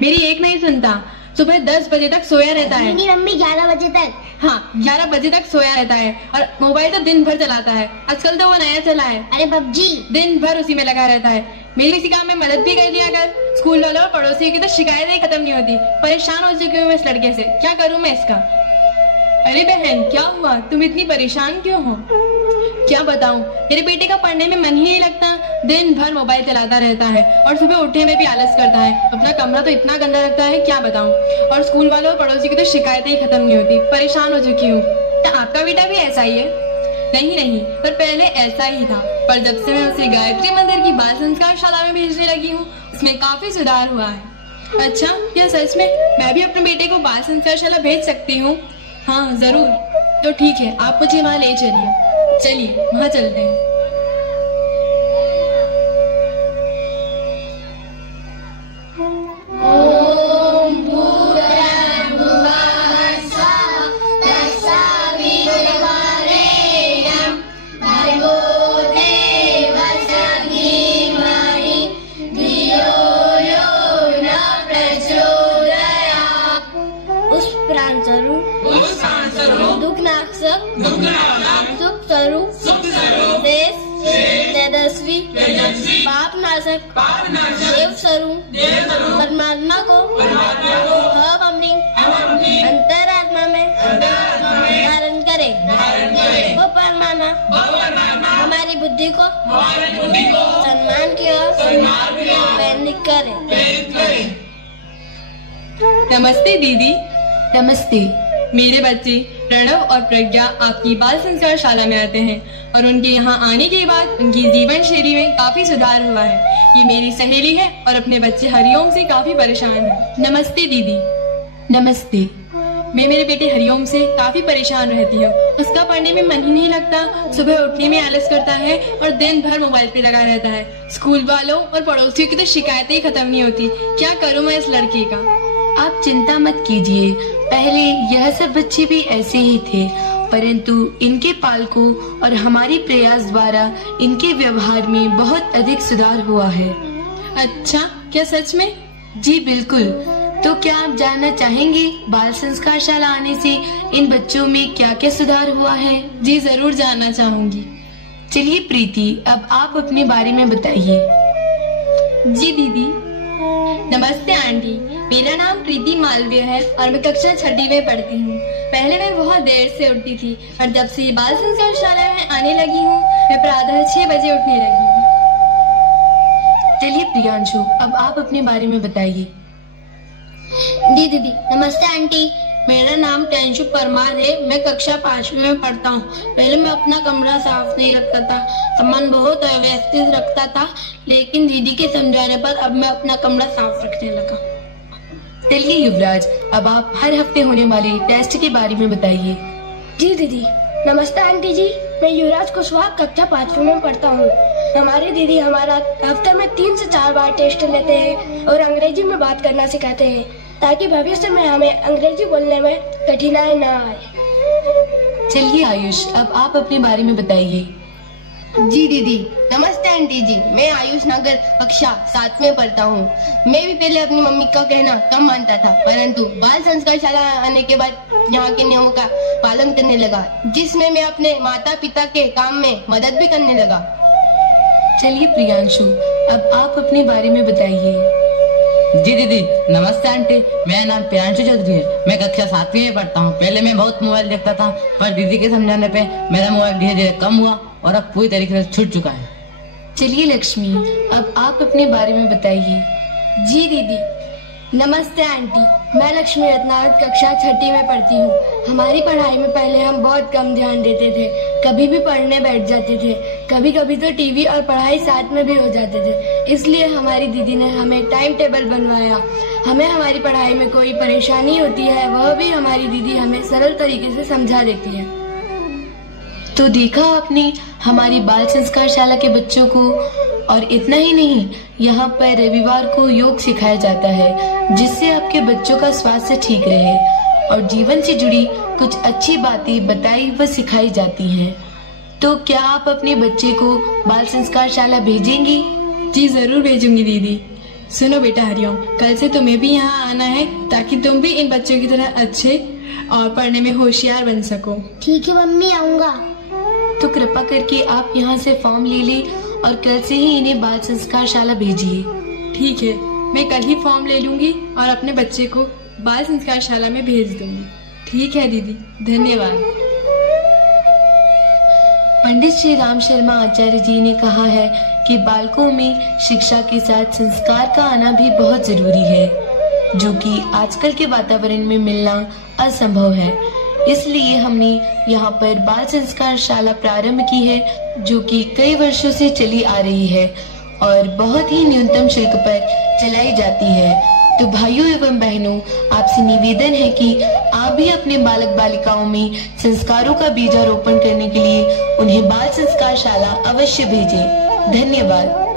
मेरी एक नहीं सुनता, सुबह 10 बजे तक सोया रहता है। मेरी मम्मी 11 बजे तक। हाँ, 11 बजे तक सोया रहता है और मोबाइल तो दिन भर चलाता है। आजकल तो वो नया चला है। अरे पबजी। दिन भर उसी में लगा रहता है। मेरी किसी काम में मदद भी कर दिया कर। स्कूल वालों और पड़ोसियों की तो शिकायतें ही खत्म नहीं होती। परेशान हो चुकी हूँ मैं इस लड़के से, क्या करूँ मैं इसका। अरे बहन, क्या हुआ, तुम इतनी परेशान क्यों हो? क्या बताऊं, मेरे बेटे का पढ़ने में मन ही नहीं लगता। दिन भर मोबाइल चलाता रहता है और सुबह उठने में भी आलस करता है। अपना कमरा तो इतना गंदा रखता है, क्या बताऊं। और स्कूल वालों और पड़ोसी की तो शिकायतें ही खत्म नहीं होती। परेशान हो चुकी हूँ। तो आपका बेटा भी ऐसा ही है? नहीं, पर पहले ऐसा ही था, पर जब से मैं उसे गायत्री मंदिर की बाल संस्कार शाला में भेजने लगी हूँ, उसमें काफी सुधार हुआ है। अच्छा, क्या सच में मैं भी अपने बेटे को बाल संस्कार शाला भेज सकती हूँ? हाँ जरूर। तो ठीक है, आप मुझे वहाँ ले चलिए, वहाँ चलते हैं। पाप नाशक देव स्वरूप परमात्मा को हम अपनी अंतरात्मा में धारण करे। वो परमात्मा हमारी बुद्धि को सम्मान की ओर प्रेरित करे। नमस्ते दीदी। नमस्ते। मेरे बच्चे प्रणव और प्रज्ञा आपकी बाल संस्कार शाला में आते हैं और उनके यहाँ आने के बाद उनकी जीवन शैली में काफी सुधार हुआ है। ये मेरी सहेली है और अपने बच्चे हरिओम से काफी परेशान है। नमस्ते दीदी। नमस्ते। मैं मेरे बेटे हरिओम से काफी परेशान रहती हूँ। उसका पढ़ने में मन ही नहीं लगता, सुबह उठने में आलस करता है और दिन भर मोबाइल पे लगा रहता है। स्कूल वालों और पड़ोसियों की तो शिकायतें ही खत्म नहीं होती। क्या करूँ मैं इस लड़के का? आप चिंता मत कीजिए, पहले यह सब बच्चे भी ऐसे ही थे, परंतु इनके पालकों और हमारे प्रयास द्वारा इनके व्यवहार में बहुत अधिक सुधार हुआ है। अच्छा, क्या सच में? जी बिल्कुल। तो क्या आप जानना चाहेंगे बाल संस्कार शाला आने से इन बच्चों में क्या क्या सुधार हुआ है? जी जरूर जानना चाहूंगी। चलिए प्रीति, अब आप अपने बारे में बताइए। जी दीदी। नमस्ते आंटी, मेरा नाम प्रीति मालवीय है और मैं कक्षा 6वीं में पढ़ती हूँ। पहले मैं बहुत देर से उठती थी और जब से बाल संस्कार शाला में आने लगी हूँ, मैं प्रातः 6 बजे उठने लगी हूँ। चलिए प्रियांशु, अब आप अपने बारे में बताइए। जी दीदी। नमस्ते आंटी, मेरा नाम टेंशु परमार है। मैं कक्षा 5वीं में पढ़ता हूँ। पहले मैं अपना कमरा साफ नहीं रखता था, सामान बहुत अव्यवस्थित रखता था, लेकिन दीदी के समझाने पर अब मैं अपना कमरा साफ रखने लगा। चलिए युवराज, अब आप हर हफ्ते होने वाले टेस्ट के बारे में बताइए। जी दीदी। नमस्ते आंटी जी, मैं युवराज कुशवाहा कक्षा 5वीं में पढ़ता हूँ। हमारी दीदी हमारा हफ्ते में 3 से 4 बार टेस्ट लेते हैं और अंग्रेजी में बात करना सिखाते हैं, ताकि भविष्य में हमें अंग्रेजी बोलने में कठिनाई न आए। चलिए आयुष, अब आप अपने बारे में बताइए। जी दीदी। नमस्ते आंटी जी, मैं आयुष नगर कक्षा 7 में पढ़ता हूँ। मैं भी पहले अपनी मम्मी का कहना कम मानता था, परंतु बाल संस्कार शाला आने के बाद यहाँ के नियमों का पालन करने लगा, जिसमें मैं अपने माता पिता के काम में मदद भी करने लगा। चलिए प्रियांशु, अब आप अपने बारे में बताइए। जी दीदी। नमस्ते आंटी, मेरा नाम प्रियांशु चौधरी है। मैं कक्षा 7वीं में पढ़ता हूँ। पहले मैं बहुत मोबाइल देखता था, पर दीदी के समझाने पे मेरा मोबाइल धीरे धीरे कम हुआ और अब पूरी तरीके से छूट चुका है। चलिए लक्ष्मी, अब आप अपने बारे में बताइए। जी दीदी। नमस्ते आंटी, मैं लक्ष्मी रत्नावत कक्षा 6वीं में पढ़ती हूँ। हमारी पढ़ाई में पहले हम बहुत कम ध्यान देते थे, कभी भी पढ़ने बैठ जाते थे, कभी कभी तो टीवी और पढ़ाई साथ में भी हो जाते थे। इसलिए हमारी दीदी ने हमें टाइम टेबल बनवाया। हमें हमारी पढ़ाई में कोई परेशानी होती है, वह भी हमारी दीदी हमें सरल तरीके से समझा देती है। तो देखा आपने हमारी बाल संस्कार शाला के बच्चों को। और इतना ही नहीं, यहाँ पर रविवार को योग सिखाया जाता है, जिससे आपके बच्चों का स्वास्थ्य ठीक रहे और जीवन से जुड़ी कुछ अच्छी बातें बताई व सिखाई जाती हैं। तो क्या आप अपने बच्चे को बाल संस्कार शाला भेजेंगी? जी जरूर भेजूंगी दीदी। सुनो बेटा हरिओम, कल से तुम्हें भी यहाँ आना है ताकि तुम भी इन बच्चों की तरह अच्छे और पढ़ने में होशियार बन सको। ठीक है मम्मी, आऊँगा। तो कृपा करके आप यहाँ से फॉर्म ले लें और कल से ही इन्हें बाल संस्कार शाला भेजिए। ठीक है, मैं कल ही फॉर्म ले लूंगी और अपने बच्चे को बाल संस्कार शाला में भेज दूंगी। ठीक है दीदी, धन्यवाद। पंडित श्री राम शर्मा आचार्य जी ने कहा है कि बालकों में शिक्षा के साथ संस्कार का आना भी बहुत जरूरी है, जो कि आजकल के वातावरण में मिलना असंभव है। इसलिए हमने यहाँ पर बाल संस्कार शाला प्रारंभ की है, जो कि कई वर्षों से चली आ रही है और बहुत ही न्यूनतम शुल्क पर चलाई जाती है। तो भाइयों एवं बहनों, आपसे निवेदन है कि आप भी अपने बालक बालिकाओं में संस्कारों का बीजारोपण करने के लिए उन्हें बाल संस्कार शाला अवश्य भेजें। धन्यवाद।